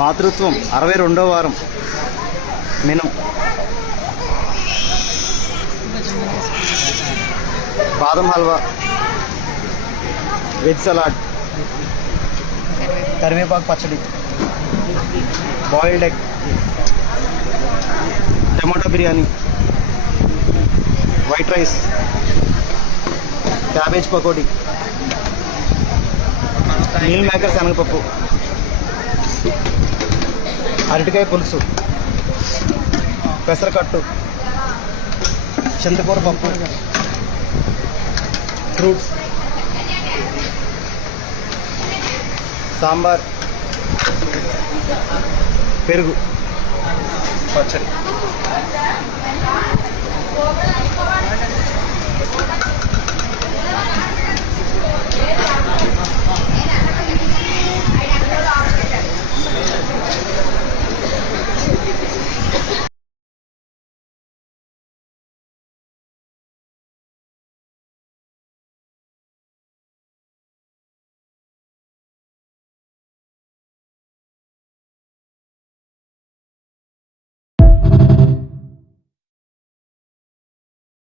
మాతృత్వం 62వ వారం. మెను బాదం హల్వా, వెజ్ సలాడ్, కరివేపాకు పచ్చడి, boiled egg, tomato biryani, white rice, cabbage pakodi, meal maker శనగపప్పు, అరటికాయ పులుసు, పెసరకట్టు, చింతకూర పప్పు, ఫ్రూట్స్, సాంబార్, పెరుగు, పచ్చడి.